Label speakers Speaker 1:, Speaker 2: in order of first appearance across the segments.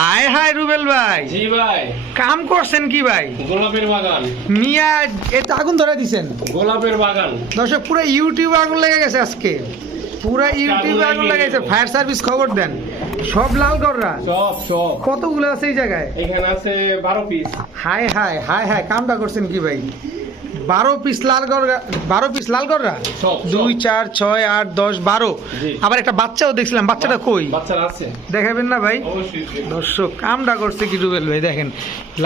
Speaker 1: হায় হায় রুবেল ভাই।
Speaker 2: জি ভাই।
Speaker 1: কাম করছেন কি ভাই?
Speaker 2: গোলাপের বাগান।
Speaker 1: মিয়া এটা আগুন ধরে দিছেন।
Speaker 2: গোলাপের বাগান।
Speaker 1: দর্শক পুরো ইউটিউবে আগুন লেগে গেছে আজকে। পুরো ইউটিউবে আগুন লেগে গেছে। ফায়ার সার্ভিস খবর দেন। সব লাল গররা
Speaker 2: সব সব।
Speaker 1: কতগুলো আছে এই জায়গায়?
Speaker 2: এখানে আছে বারো পিস
Speaker 1: হায় হায় হায় হায় কামটা করছেন কি ভাই? বারো পিস লাল গররা বারো পিস লাল। দুই চার ছয় আট দশ বারো। আবার একটা বাচ্চাও দেখছিলাম বাচ্চাটা কই? দেখাবেন না ভাই? দর্শক কামটা করছে কি রুবেল ভাই দেখেন।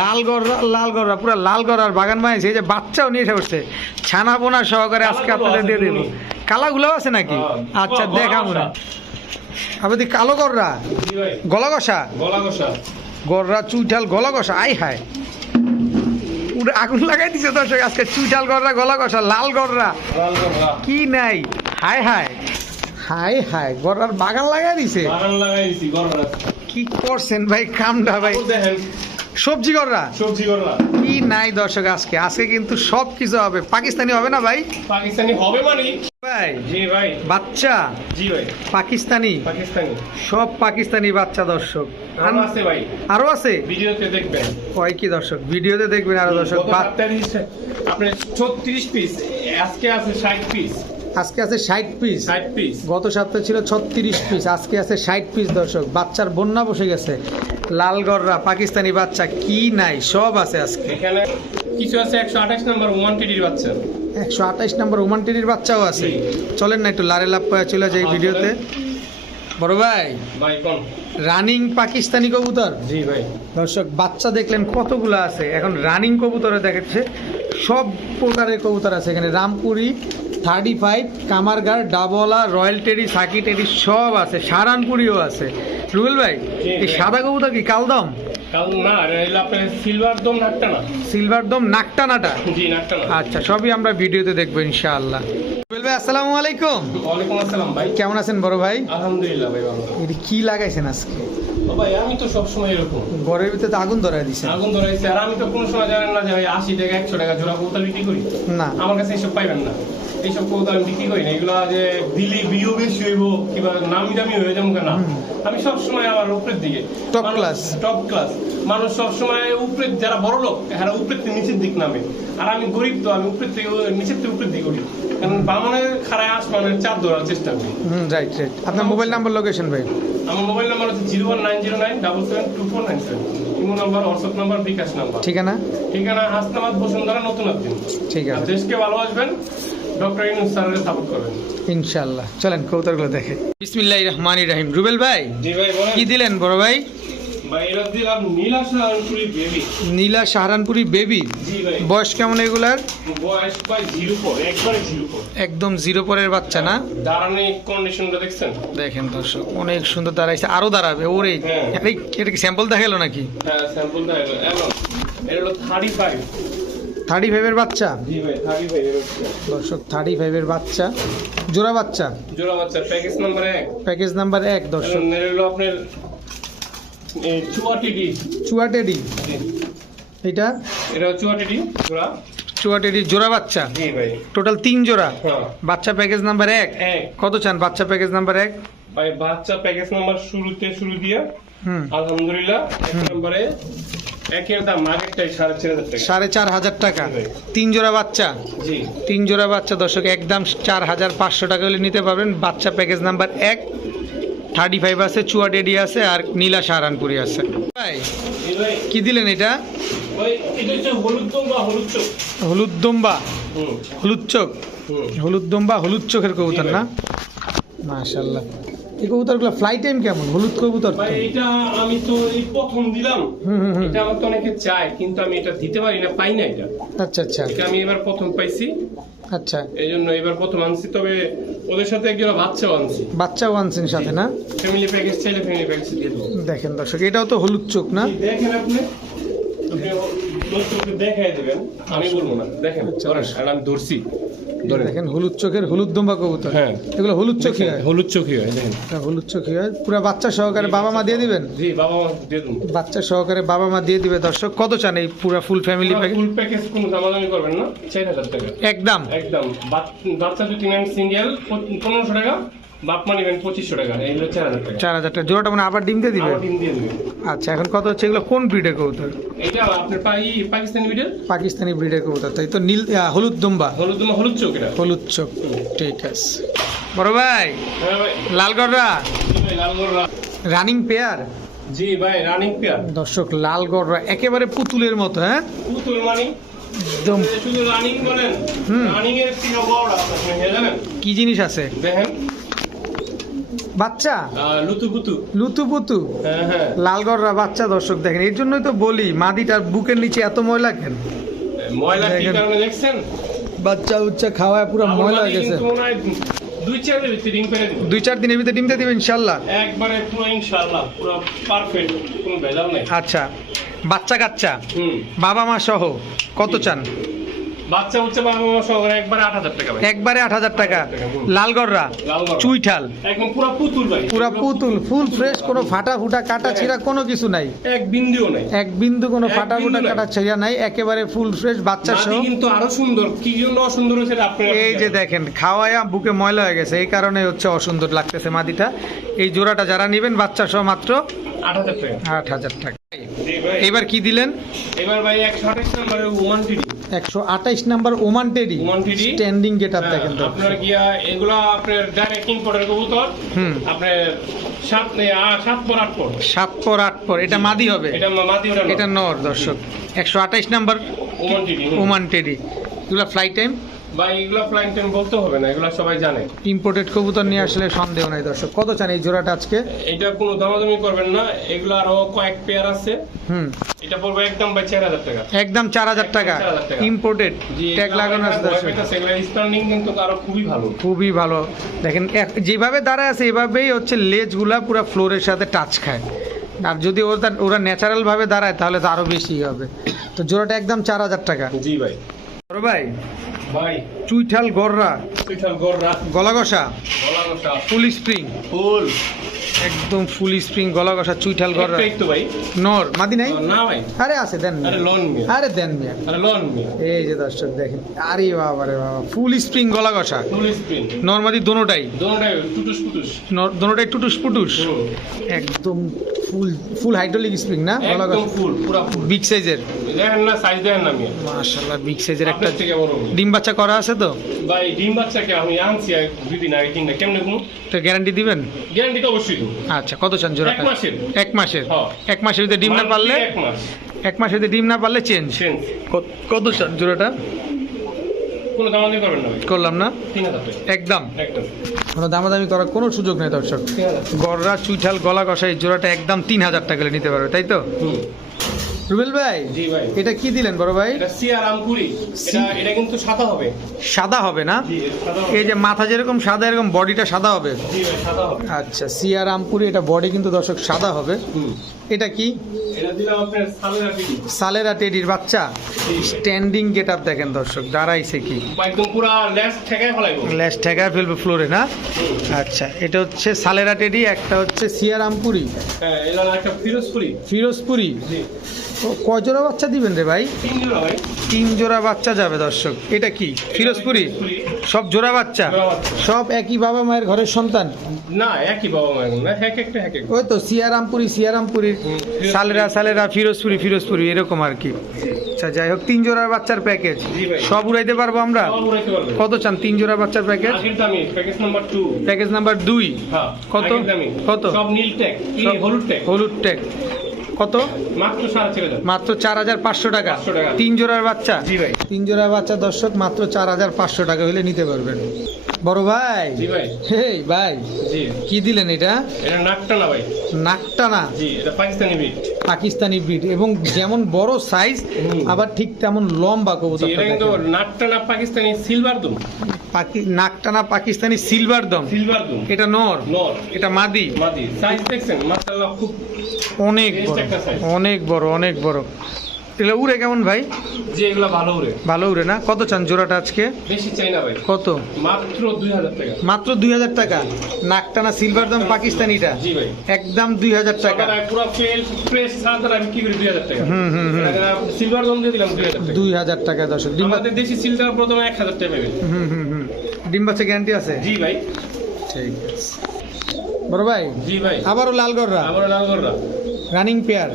Speaker 1: লাল গররা লাল গররা পুরো লাল গররার বাগান বানিয়েছে এই যে বাচ্চাও নিয়ে এসে করছে ছানা পোনা সহকারে আজকে আপনাদের দিয়ে দেবো। কালাগুলো আছে নাকি?
Speaker 2: হ্যাঁ।
Speaker 1: আচ্ছা
Speaker 2: গলা না।
Speaker 1: আবার কালো গররা গলা কষা
Speaker 2: গলা কষা
Speaker 1: গররা চুইঠাল গলা কষা আই হায়। পুরো আগুন লাগাই দিছে দর্শক আজকে চুইটাল গররা গলা কষা লাল গররা। কি নাই? হায় হায়। হায় হায় গররার বাগান লাগাই দিছে।
Speaker 2: বাগান লাগাই দিছি গররা।
Speaker 1: কি করছেন ভাই কামটা ভাই? সবজি গররা
Speaker 2: সবজি গররা
Speaker 1: কি নাই দর্শক আজকে? আজকে কিন্তু সব কিছু হবে। পাকিস্তানি হবে না ভাই?
Speaker 2: পাকিস্তানি হবে মানে?
Speaker 1: ভাই
Speaker 2: জি ভাই।
Speaker 1: বাচ্চা?
Speaker 2: জি ভাই।
Speaker 1: পাকিস্তানি?
Speaker 2: পাকিস্তানি।
Speaker 1: সব পাকিস্তানি বাচ্চা দর্শক।
Speaker 2: আরও আছে ভাই।
Speaker 1: আরও আছে?
Speaker 2: ভিডিওতে দেখবেন।
Speaker 1: কয় কি দর্শক? ভিডিওতে দেখবেন আরও দর্শক।
Speaker 2: আপনার ছত্রিশ পিস আজকে আছে ষাট পিস
Speaker 1: আজকে আছে ষাট পিস
Speaker 2: ষাট পিস
Speaker 1: গত সপ্তাহে ছিল ছত্রিশ পিস আজকে আছে ষাট পিস দর্শক। বাচ্চার বন্যা বসে গেছে। লালগড়রা পাকিস্তানি বাচ্চা কি নাই সব আছে আজকে।
Speaker 2: এখানে কিছু আছে একশো আঠাশ নম্বর ওয়ান টিডির বাচ্চা।
Speaker 1: একশো আঠাশ নম্বর ওমানটির বাচ্চাও আছে। চলেন না একটু লারে লাভ করে চলে
Speaker 2: হ্যাঁ,
Speaker 1: ভিডিওতে। বড় ভাই
Speaker 2: ভাই কোন?
Speaker 1: রানিং পাকিস্তানি কবুতর?
Speaker 2: জি ভাই।
Speaker 1: দর্শক বাচ্চা দেখলেন কতগুলো আছে। এখন রানিং কবুতরে দেখাচ্ছে। সব প্রকারের কবুতর আছে এখানে। রামপুরি থার্টি ফাইভ কামারগার ডাবলা রয়্যাল টেরি সাকি টেরি সব আছে সারানপুরিও আছে। রুবেল ভাই এই সাদা কবুতর কি কালদম
Speaker 2: সিলভার দম নাকটা
Speaker 1: সিলভার দম নাকটানাটা আচ্ছা সবই আমরা ভিডিওতে দেখব ইনশাআল্লাহ। রুবেল ভাই আসসালামু আলাইকুম।
Speaker 2: ওয়ালাইকুম আসসালাম ভাই।
Speaker 1: কেমন আছেন বড় ভাই?
Speaker 2: আলহামদুলিল্লাহ ভাই ভালো।
Speaker 1: এটি কি লাগাইছেন আজকে?
Speaker 2: ভাই আমি তো সবসময় এরকম।
Speaker 1: ঘরের ভিতরে আগুন ধরাই দিছেন
Speaker 2: আগুন ধরাইছে। আর আমি তো কোনো সময় জানেন না যে ভাই আশি টাকা একশো টাকা জোড়া বিক্রি করি?
Speaker 1: না।
Speaker 2: আমার কাছে পাইবেন না। এইসব আমি বিক্রি করি না। এগুলো যে দিলি বিও বেশি হইব কিংবা নামি দামি হয়ে যাব না আমি সব সময় আমার উপরের দিকে।
Speaker 1: Top class.
Speaker 2: টপ ক্লাস মানুষ সব সময় উপরের যারা বড় লোক এরা উপরের থেকে নিচের দিক নামে। আর আমি গরিব তো আমি উপরের থেকে নিচের থেকে উপরের দিকে উঠি। কারণ বামনের খাড়ায় আসমানের চাপ ধরার চেষ্টা করি।
Speaker 1: রাইট রাইট আপনার মোবাইল নাম্বার লোকেশন ভাই।
Speaker 2: আমার মোবাইল নাম্বার হচ্ছে zero one nine zero nine double seven two four nine seven. Imo number WhatsApp number bKash number.
Speaker 1: ঠিকানা?
Speaker 2: ঠিকানা হাসনাবাদ বসুন্ধরা নতুন আপদিন
Speaker 1: ঠিক
Speaker 2: আর
Speaker 1: আছে
Speaker 2: দেশকে ভালোবাসবেন ডক্টর ইনুস স্যারের সাপোর্ট করবেন।
Speaker 1: ইনশাআল্লাহ চলেন কবুতরগুলো দেখে। বিসমিল্লাহ রহমান রহিম। রুবেল ভাই
Speaker 2: জি ভাই
Speaker 1: কি দিলেন বড় ভাই?
Speaker 2: দিলাম বেবি
Speaker 1: নীলা সাহারানপুরি বেবি বয়স কেমন এগুলার?
Speaker 2: বয়স ভাই জিরো ফোর একবারে জিরো ফোর
Speaker 1: একদম জিরো পরের বাচ্চা না?
Speaker 2: দাঁড়ানি কন্ডিশনটা দেখছেন?
Speaker 1: দেখেন দর্শক অনেক সুন্দর দাঁড়াইছে। আরও দাঁড়াবে ওরে।
Speaker 2: হ্যাঁ।
Speaker 1: এটা কি স্যাম্পল দেখাল নাকি?
Speaker 2: হ্যাঁ এটা হলো থার্টি ফাইভ
Speaker 1: থার্টি ফাইভের বাচ্চা। দর্শক থার্টি ফাইভের বাচ্চা। জোড়া বাচ্চা?
Speaker 2: জোড়া বাচ্চা প্যাকেজ নাম্বার এক।
Speaker 1: প্যাকেজ নাম্বার এক দর্শক।
Speaker 2: আপনার চুয়াটিডি
Speaker 1: চুয়াটেডি এটা?
Speaker 2: এটা চুয়াটিডি জোড়া।
Speaker 1: চুয়াটেডি জোড়া বাচ্চা?
Speaker 2: জি ভাই।
Speaker 1: টোটাল তিন জোড়া?
Speaker 2: হ্যাঁ।
Speaker 1: বাচ্চা প্যাকেজ নাম্বার এক? কত চান বাচ্চা প্যাকেজ নাম্বার এক?
Speaker 2: ভাই বাচ্চা প্যাকেজ নাম্বার শুরুতে শুরু দিয়ে। আলহামদুলিল্লাহ এক নম্বরে সাড়ে চার হাজার টাকা।
Speaker 1: তিন জোড়া বাচ্চা? তিন জোড়া বাচ্চা দর্শক একদম চার হাজার পাঁচশো টাকা হলে নিতে পারবেন। বাচ্চা প্যাকেজ নাম্বার এক। থার্টি ফাইভ আছে চুয়াডেডি আছে আর নীলা সাহারানপুরি আছে। ভাই কি দিলেন এটা?
Speaker 2: হলুদ
Speaker 1: দম্বা। হলুদ চোখ। হলুদ দম্বা হলুদ চোখের কবুতর না? মাশাল্লাহ এই কবুতরগুলো ফ্লাই টাইম কেমন? হলুদ কবুতর
Speaker 2: ভাই এটা আমি তো এই প্রথম দিলাম। এটা আমার তো অনেকে চায় কিন্তু আমি এটা দিতে পারি না পাই না এটা।
Speaker 1: আচ্ছা আচ্ছা।
Speaker 2: এটা আমি এবার প্রথম পাইছি।
Speaker 1: আচ্ছা।
Speaker 2: এই জন্য এবার প্রথম আনছি তবে ওদের সাথে একজোড়া বাচ্চাও আনছি।
Speaker 1: বাচ্চাও আনছেন সাথে না?
Speaker 2: ফ্যামিলি প্যাকেজ চাইলে ফ্যামিলি প্যাকেজ দিয়ে দেবো।
Speaker 1: দেখেন দর্শক এটাও তো হলুদ চোখ না?
Speaker 2: দেখেন আপনি। দর্শককে দেখাই দেবেন আমি বলব না দেখেন ধরেন
Speaker 1: আচ্ছা।
Speaker 2: আমি ধরছি।
Speaker 1: দেখেন হলুদ চোখের হলুদ দম্বা কবুতর।
Speaker 2: হ্যাঁ।
Speaker 1: এগুলো হলুদ চোখি হয়।
Speaker 2: হলুদ চোখি হয় দেখেন।
Speaker 1: হলুদ চোখি হয়। পুরো বাচ্চা সহকারে বাবা মা দিয়ে দিবেন?
Speaker 2: জি বাবা মা দিয়ে দেবো।
Speaker 1: বাচ্চা সহকারে বাবা মা দিয়ে দিবে। দর্শক কত চান এই পুরো full family package
Speaker 2: full package কোনো দামাদামি করবেন না। চার হাজার টাকা।
Speaker 1: একদম।
Speaker 2: একদম। বাচ্চা যদি নেন সিঙ্গেল পনেরোশো টাকা। বাপমা নেবেন পঁচিশশো টাকা এই চার হাজার টাকা।
Speaker 1: চার হাজার টাকা। জোড়াটা মানে আবার ডিম দিয়ে দিবে?
Speaker 2: ডিম দিয়ে দেবে।
Speaker 1: আচ্ছা এখন কত হচ্ছে? এগুলো কোন ব্রিডের কবুতর?
Speaker 2: এটা আপনার পাকিস্তানি
Speaker 1: ব্রিডের? কবুতর। তাই তো নীল হলুদ দুম্বা।
Speaker 2: হলুদ হলুদ চোখ এটা।
Speaker 1: হলুদ চোখ ঠিক আছে। বড় ভাই
Speaker 2: হ্যাঁ
Speaker 1: লালগড়রা?
Speaker 2: লালগড়রা।
Speaker 1: Running pair?
Speaker 2: জি ভাই রানিং পেয়ার।
Speaker 1: দর্শক লালগড়রা একেবারে পুতুলের মতো হ্যাঁ?
Speaker 2: পুতুল মানি।
Speaker 1: একদম।
Speaker 2: শুধু রানিং বলেন
Speaker 1: হুম।
Speaker 2: রানিং এর কি
Speaker 1: জিনিস আছে?
Speaker 2: দেখেন
Speaker 1: বাচ্চা?
Speaker 2: আহ, লুতু পুতু
Speaker 1: লুতু পুতু
Speaker 2: হ্যাঁ হ্যাঁ।
Speaker 1: লালগড়রা বাচ্চা দর্শক দেখেন। এর জন্যই তো বলি মাদিটার বুকের নিচে এত ময়লা কেন?
Speaker 2: ময়লা কি। কারণে দেখছেন?
Speaker 1: বাচ্চা উচ্চা খাওয়ায় পুরো ময়লা হয়ে গেছে।
Speaker 2: দুই চার
Speaker 1: দিনের ভিতরে ডিমতে দিবেন ইনশাল্লাহ
Speaker 2: একবারে পুরো ইনশাআল্লাহ পুরো পারফেক্ট কোনো ভেজাল নেই।
Speaker 1: আচ্ছা। বাচ্চা কাচ্চা? বাবা মা সহ কত চান?
Speaker 2: বাচ্চা উচ্চা বাবা মা সহকারে একবারে আট হাজার টাকা ভাই।
Speaker 1: একবারে আট হাজার টাকা। লালগড়রা চুইঠাল।
Speaker 2: একদম পুরো পুতুল ভাই।
Speaker 1: পুরা পুতুল ফুল ফ্রেশ কোনো ফাটা ফুটা কাটা ছিঁড়া কোনো কিছু নাই।
Speaker 2: এক বিন্দুও নাই।
Speaker 1: এক বিন্দু কোনো ফাটা ফুটা
Speaker 2: বিন্দু।
Speaker 1: কাটা ছিঁড়া নাই একেবারে ফুল ফ্রেশ বাচ্চা সহ।
Speaker 2: কিন্তু আরও সুন্দর। কি জন্য অসুন্দর আপনারা
Speaker 1: এই যে দেখেন খাওয়ায়া বুকে ময়লা হয়ে গেছে এই কারণে হচ্ছে অসুন্দর লাগতেছে মাদিটা এই জোড়াটা যারা নেবেন বাচ্চা সহ মাত্র
Speaker 2: আট হাজার টাকা।
Speaker 1: আট হাজার টাকা। এবার কি দিলেন?
Speaker 2: এবার ভাই একশো আঠাশ নম্বরের ওমান টিডি
Speaker 1: একশো আঠাইশ number Oman teddy. Standing get up দেখেন তো।
Speaker 2: আপনার গিয়া এগুলা আপনার ডাইরেক্ট ইম্পোর্টের কবুতর
Speaker 1: হুম।
Speaker 2: আপনার সাত সাত পর আট পর।
Speaker 1: সাত পর আট পর। এটা মাদি হবে?
Speaker 2: এটা মাদি
Speaker 1: এটা নর দর্শক। একশো আঠাইশ number
Speaker 2: Oman teddy
Speaker 1: Oman teddy. এগুলা ফ্লাই টাইম
Speaker 2: বা এগুলা ফ্লাইং বলতে হবে না এগুলা সবাই জানে।
Speaker 1: ইম্পোর্টেড কবুতর নিয়ে আসলে সন্দেহ নাই দর্শক। কত চান এই জোড়াটা আজকে?
Speaker 2: এটা কোনো দামাদামি করবেন না এগুলো আরও কয়েক পেয়ার আছে।
Speaker 1: হুম।
Speaker 2: এটা পড়বে একদম ভাই চার হাজার টাকা।
Speaker 1: একদম চার হাজার টাকা।
Speaker 2: 4,000 টাকা।
Speaker 1: ইম্পোর্টেড ট্যাগ লাগানো আছে দর্শক।
Speaker 2: স্ট্যান্ডিং কিন্তু আরও খুবই ভালো।
Speaker 1: খুবই ভালো। দেখেন যেভাবে দাঁড়ায় আছে এভাবেই হচ্ছে লেজগুলা পুরো ফ্লোরের সাথে টাচ খায়। আর যদি ওরা ওরা ন্যাচারাল ভাবে দাঁড়ায় তাহলে তো আরও বেশি হবে। তো জোড়াটা একদম চার হাজার টাকা।
Speaker 2: জি ভাই।
Speaker 1: ভাই
Speaker 2: ভাই
Speaker 1: চুইঠাল গররা।
Speaker 2: পিঠাল গররা।
Speaker 1: গলা ঘষা
Speaker 2: গলা কষা
Speaker 1: ফুল স্প্রিং।
Speaker 2: ফুল।
Speaker 1: একদম ফুল স্প্রিং গলা ঘষা চুইঠাল গররা।
Speaker 2: একটাই তো ভাই।
Speaker 1: নর। মাদি নাই?
Speaker 2: না ভাই।
Speaker 1: আরে আছে দেন
Speaker 2: আরে। লোন মিয়া।
Speaker 1: আরে দেন মিয়া।
Speaker 2: আরে লোন মিয়া।
Speaker 1: এই যে দর্শক দেখেন। আরে বাবা রে বাবা। ফুল স্প্রিং গলা ঘষা
Speaker 2: ফুল স্ক্রিন
Speaker 1: নর্মাদি দোনোটাই।
Speaker 2: দোনোটাই টুটুস পুটুস।
Speaker 1: নর- দোনোটাই টুটুস পুটুস। একদম ফুল ফুল হাইড্রোলিক স্প্রিং না? গলা
Speaker 2: একদম ফুল পুরা ফুল।
Speaker 1: বিগ সাইজের
Speaker 2: দেখেন না সাইজ দেখেন না মিয়া।
Speaker 1: মাশাআল্লাহ বিগ সাইজের একটা। ডিম বাচ্চা করা আছে তো?
Speaker 2: ভাই ডিম বাচ্চাকে আমি আনছি এক দুই দিন আগে কিনা কেমনে কোন
Speaker 1: তো গ্যারান্টি দিবেন?
Speaker 2: গ্যারান্টি তো অবশ্যই দেবো।
Speaker 1: আচ্ছা কত চান
Speaker 2: জোড়া
Speaker 1: এক
Speaker 2: মাসের।
Speaker 1: এক মাসের?
Speaker 2: হ্যাঁ।
Speaker 1: এক মাসের ভিতরে ডিম না পারলে?
Speaker 2: এক মাস।
Speaker 1: এক মাসের ভিতরে ডিম না পারলে চেঞ্জ কত চান জোড়াটা?
Speaker 2: কোনো দামাদামি করবেন না
Speaker 1: করলাম না? একদম। কোনো দামাদামি করার কোনো সুযোগ নেই দর্শক। গররা চুইঠাল গলা কষা এই জোড়াটা একদম তিন হাজার টাকা নিতে পারবে তাই তো? রুবেল ভাই
Speaker 2: জি ভাই।
Speaker 1: এটা কি দিলেন বড় ভাই?
Speaker 2: এটা সিয়ার আমপুরি এটা এটা কিন্তু সাদা হবে।
Speaker 1: সাদা হবে না? এই যে মাথা যেরকম সাদা এরকম বডিটা সাদা হবে।
Speaker 2: জি ভাই সাদা হবে।
Speaker 1: আচ্ছা সিয়া রামপুরি এটা বডি কিন্তু দর্শক সাদা হবে। এটা কি?
Speaker 2: সালের
Speaker 1: টেডির বাচ্চা? স্ট্যান্ডিং গেট আপ দেখেন দর্শক দাঁড়াইছে কি?
Speaker 2: লেস ঠেকায়
Speaker 1: ফেলবে ফ্লোরে না? আচ্ছা এটা হচ্ছে সালেরা টেডি একটা হচ্ছে সিয়া রামপুরি
Speaker 2: এটা একটা ফিরোজপুরি?
Speaker 1: কয় জোড়া বাচ্চা দিবেন রে ভাই?
Speaker 2: তিন জোড়া
Speaker 1: বাচ্চা যাবে দর্শক। এটা কি? ফিরোজপুরি। সব জোড়া বাচ্চা? সব একই বাবা মায়ের ঘরের সন্তান?
Speaker 2: না একই বাবা মায়ের না এক একটা এক এক
Speaker 1: ওই তো সিয়ারামপুরি সিয়ারামপুরির সালেরা সালেরা ফিরোজপুরি ফিরোজপুরি এরকম আর কি। আচ্ছা যাই হোক তিন জোড়ার বাচ্চার প্যাকেজ। সব উড়াইতে পারব আমরা? কত চান তিন জোড়া বাচ্চার package
Speaker 2: package number two
Speaker 1: package number দুই।
Speaker 2: হ্যাঁ
Speaker 1: কত? কত?
Speaker 2: সব নীল ট্যাগ হলুদ ট্যাগ
Speaker 1: হলুদ ট্যাগ কত?
Speaker 2: মাত্র চার হাজার।
Speaker 1: পাঁচশো টাকা। তিন জোড়ার বাচ্চা? তিন জোড়ার বাচ্চা দর্শক মাত্র চার হাজার পাঁচশো টাকা হলে নিতে পারবেন। বড় ভাই?
Speaker 2: জি ভাই।
Speaker 1: হেই ভাই। কি দিলেন এটা?
Speaker 2: এটা নাকটা না ভাই।
Speaker 1: নাকটা না
Speaker 2: জি এটা পাকিস্তানি বিট
Speaker 1: পাকিস্তানি এবং যেমন বড় সাইজ আবার ঠিক তেমন লম্বা কবুতর
Speaker 2: এটা কিন্তু নাকটা না পাকিস্তানি সিলভার দুম
Speaker 1: নাকটানা পাকিস্তানি সিলভার দম
Speaker 2: সিলভার দুম
Speaker 1: এটা নর।
Speaker 2: নর।
Speaker 1: এটা মাদি।
Speaker 2: মাদি। সাইজ দেখছেন? মাশাআল্লাহ খুব
Speaker 1: অনেক বড়। অনেক বড় অনেক বড়। এগুলো উড়ে কেমন ভাই?
Speaker 2: যে এগুলা ভালো উড়ে।
Speaker 1: ভালো উড়ে না? কত চান জোড়াটা আজকে?
Speaker 2: বেশি চাই না ভাই।
Speaker 1: কত?
Speaker 2: মাত্র দুই হাজার টাকা।
Speaker 1: মাত্র দুই হাজার টাকা? নাকটানা সিলভার দাম পাকিস্তানিটা?
Speaker 2: জি ভাই।
Speaker 1: একদম দুই হাজার টাকা।
Speaker 2: সকালে পুরো ফ্রেশ ফ্রেশ সাদা আমি কি করি? দুই হাজার টাকা।
Speaker 1: হুম, হুম, হুম।
Speaker 2: সিলভার দম দিয়ে দিলাম দুই হাজার টাকা।
Speaker 1: দুই হাজার টাকা দর্শক।
Speaker 2: আমাদের দেশি সিলটা প্রথমে এক হাজার টাকা পাবেন।
Speaker 1: হুম হুম হুম ডিম বাচ্চা গ্যারান্টি আছে?
Speaker 2: জি ভাই।
Speaker 1: ঠিক আছে। বড় ভাই?
Speaker 2: জি ভাই।
Speaker 1: আবারও লালগড়রা
Speaker 2: আবার লালগড়রা
Speaker 1: রানিং পেয়ার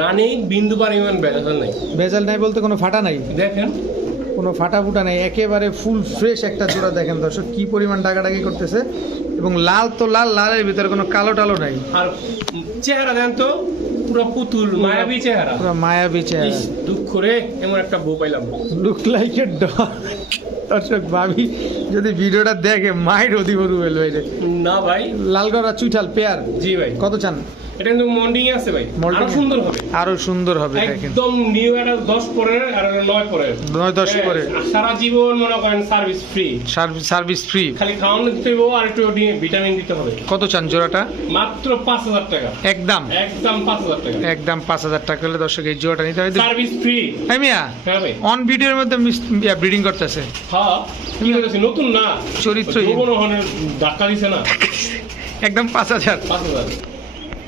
Speaker 2: রানিং বিন্দু পরিমাণ বেড়াতে নাই।
Speaker 1: ভেজাল নাই বলতে কোনো ফাটা নাই?
Speaker 2: দেখেন।
Speaker 1: কোনো ফাটা ফুটা নাই একেবারে ফুল ফ্রেশ একটা জোড়া দেখেন দর্শক কি পরিমাণ ডাকাডাকি করতেছে। এবং লাল তো লাল লালের ভিতরে কোনো কালো টালো নাই।
Speaker 2: আর চেহারা দেন তো পুরো পুতুল মায়াবী চেহারা।
Speaker 1: পুরো মায়াবী চেহারা।
Speaker 2: দুঃখ রে এমন একটা বউ পাইলাম।
Speaker 1: লুক লাইক এ ডগ দর্শক ভাবি যদি ভিডিওটা দেখে মাইর অধিব রুবেল ভাই রে।
Speaker 2: না ভাই।
Speaker 1: লালগড়া চুইঠাল পেয়ার
Speaker 2: জি ভাই।
Speaker 1: কত চান?
Speaker 2: এটা কিন্তু মন্ডিং আছে ভাই।
Speaker 1: আরও
Speaker 2: সুন্দর হবে।
Speaker 1: আরও সুন্দর হবে
Speaker 2: একদম নিউ পরের আর নয়
Speaker 1: দশ
Speaker 2: হ্যাঁ,
Speaker 1: পরে
Speaker 2: সারা জীবন মনে করেন সার্ভিস ফ্রি
Speaker 1: সার্ভিস ফ্রি
Speaker 2: খালি খাওয়ানো দিতে হবে আর একটু ভিটামিন দিতে হবে।
Speaker 1: কত চান জোড়াটা?
Speaker 2: মাত্র পাঁচ হাজার টাকা।
Speaker 1: একদম।
Speaker 2: একদম পাঁচ হাজার টাকা।
Speaker 1: একদম পাঁচ হাজার টাকা হলে দর্শক এই জোড়াটা নিতে হবে।
Speaker 2: সার্ভিস ফ্রি
Speaker 1: হ্যাঁ মিয়া অন ভিডিওর মধ্যে ব্রিডিং করতেছে।
Speaker 2: হ্যাঁ কি করেছে নতুন না? হনের ধাক্কা দিছে না।
Speaker 1: একদম পাঁচ হাজার।
Speaker 2: পাঁচ হাজার।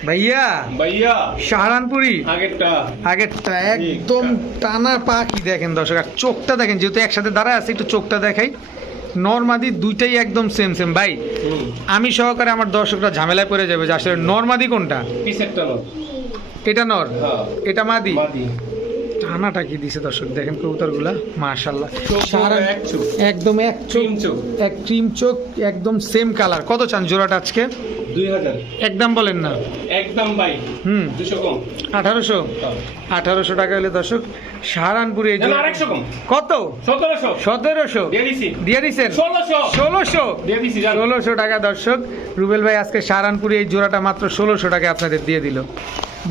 Speaker 1: ভাইয়া
Speaker 2: ভাইয়া
Speaker 1: সাহারানপুরি
Speaker 2: আগেরটা।
Speaker 1: আগেরটা একদম টানা পাখি দেখেন দর্শক? আর চোখটা দেখেন যেহেতু একসাথে দাঁড়ায় আছে একটু চোখটা দেখাই। নর্মাদি দুইটাই একদম সেম সেম ভাই আমি সহকারে আমার দর্শকরা ঝামেলায় পড়ে যাবে যে আসলে নর্মাদি কোনটা? এটা নর?
Speaker 2: হ্যাঁ।
Speaker 1: এটা মাদি?
Speaker 2: মাদি।
Speaker 1: টানাটা কি দিছে দর্শক? দেখেন কবুতরগুলা মাশাল্লাহ সারা-
Speaker 2: এক
Speaker 1: একদম এক চোখ এক ক্রিম চোখ একদম সেম কালার কত চান জোড়াটা আজকে? একদম বলেন না।
Speaker 2: একদম ভাই।
Speaker 1: হুম। আঠারোশো?
Speaker 2: হ্যাঁ।
Speaker 1: আঠারোশো টাকা হলে দর্শক সাহারানপুরে কত?
Speaker 2: সতেরোশো। দিয়ে দিছি। ষোলোশো।
Speaker 1: ষোলোশো? টাকা দর্শক। রুবেল ভাই আজকে সাহারানপুরে এই জোড়াটা মাত্র ষোলোশো টাকা আপনাদের দিয়ে দিল।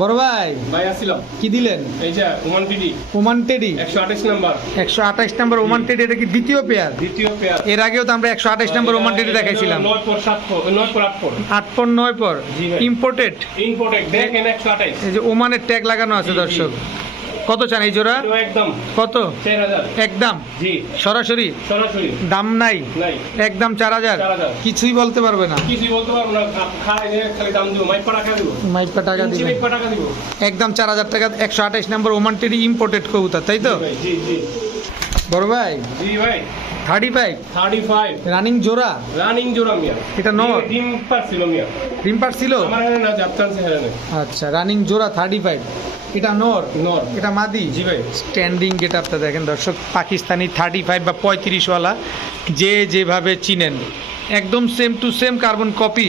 Speaker 1: বড় ভাই
Speaker 2: ভাই আসছিলাম।
Speaker 1: কি দিলেন?
Speaker 2: এই যে ওমান টেডি
Speaker 1: ওমান টেডি
Speaker 2: একশো আঠাশ নাম্বার।
Speaker 1: একশো আঠাশ নম্বর ওমান টেডি এটা কি দ্বিতীয় পেয়ার?
Speaker 2: দ্বিতীয় পেয়ার।
Speaker 1: এর আগেও তো আমরা একশো আঠাশ নম্বর ওমান টেডি দেখাইছিলাম।
Speaker 2: নয় পর সাত পর নয় পর আট পর।
Speaker 1: আট পর নয় পর। ইম্পোর্টেড
Speaker 2: ইম্পোর্টেড দেখেন একশো আঠাশ।
Speaker 1: এই যে ওমানের ট্যাগ লাগানো আছে। দর্শক। কত চান এই জোড়া?
Speaker 2: একদম।
Speaker 1: কত? একদম?
Speaker 2: জি।
Speaker 1: সরাসরি?
Speaker 2: সরাসরি।
Speaker 1: দাম নাই? একদম চার হাজার? কিছুই বলতে পারবে না।
Speaker 2: কিছুই বলতে পারব না। খা- খাই নিয়ে খালি দাম দিব। মাইক টাকা দিব।
Speaker 1: মাইপা টাকা
Speaker 2: ইঞ্চি
Speaker 1: দিবেন
Speaker 2: টাকা দিব।
Speaker 1: একদম চার হাজার টাকা একশো আঠাশ নম্বর ওমান টেডি ইম্পোর্টেড কবুতর তাই তো?
Speaker 2: জি জি
Speaker 1: বড় ভাই?
Speaker 2: জি ভাই।
Speaker 1: Thirty five
Speaker 2: thirty five
Speaker 1: running জোড়া?
Speaker 2: রানিং জোড়া মিয়া।
Speaker 1: এটা নর?
Speaker 2: ডিম মিয়া।
Speaker 1: রিম্পার ছিল?
Speaker 2: আমার এখানে না জাপতান
Speaker 1: আচ্ছা রানিং জোড়া থার্টি ফাইভ এটা নর।
Speaker 2: নর।
Speaker 1: এটা মাদি।
Speaker 2: জি ভাই।
Speaker 1: স্ট্যান্ডিং গেট আপটা দেখেন দর্শক পাকিস্তানি থার্টি ফাইভ বা পঁয়ত্রিশওয়ালা যে যেভাবে চিনেন একদম same to same carbon copy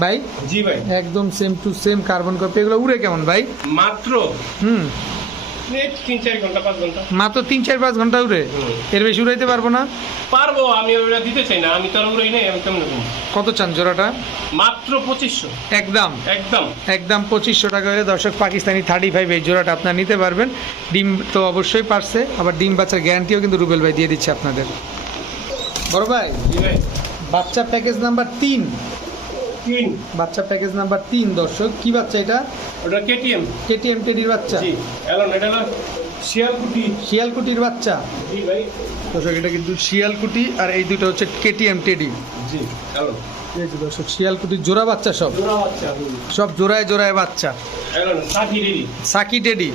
Speaker 1: ভাই?
Speaker 2: জি ভাই।
Speaker 1: একদম same to same carbon copy এগুলো উড়ে কেমন ভাই?
Speaker 2: মাত্র?
Speaker 1: হুম।
Speaker 2: তিন চার ঘণ্টা পাঁচ ঘণ্টা।
Speaker 1: মাত্র তিন চার পাঁচ ঘণ্টা উড়ে? এর বেশি উড়াইতে পারব না?
Speaker 2: পারব আমি দিতে চাই না আমি তো আর উড়াই নাই আমি কেমন
Speaker 1: কত চান জোড়াটা?
Speaker 2: মাত্র পঁচিশশো।
Speaker 1: একদম।
Speaker 2: একদম।
Speaker 1: একদম পঁচিশশো টাকা হলে দর্শক পাকিস্তানি থার্টি ফাইভ এই জোড়াটা আপনার নিতে পারবেন। ডিম তো অবশ্যই পারছে আবার ডিম বাচ্চার গ্যারান্টিও কিন্তু রুবেল ভাই দিয়ে দিচ্ছে আপনাদের। বড় ভাই
Speaker 2: ভাই।
Speaker 1: বাচ্চা প্যাকেজ নাম্বার তিন।
Speaker 2: তিন।
Speaker 1: বাচ্চা প্যাকেজ নাম্বার তিন দর্শক। কি বাচ্চা এটা?
Speaker 2: ওটা কেটিএম।
Speaker 1: কেটিএম টেডির বাচ্চা।
Speaker 2: জি এলন এটা শিয়ালকুটি।
Speaker 1: শিয়ালকুটির বাচ্চা।
Speaker 2: জি ভাই।
Speaker 1: দর্শক এটা কিন্তু শিয়ালকুটি আর এই দুটো হচ্ছে কেটিএম টেডি।
Speaker 2: জি এলন
Speaker 1: এই যে দর্শক শিয়ালকুটির জোড়া বাচ্চা সব।
Speaker 2: জোড়া বাচ্চা
Speaker 1: সব জোড়ায় জোড়ায় বাচ্চা।
Speaker 2: ষাটি রেডি।
Speaker 1: সাকি টেডি।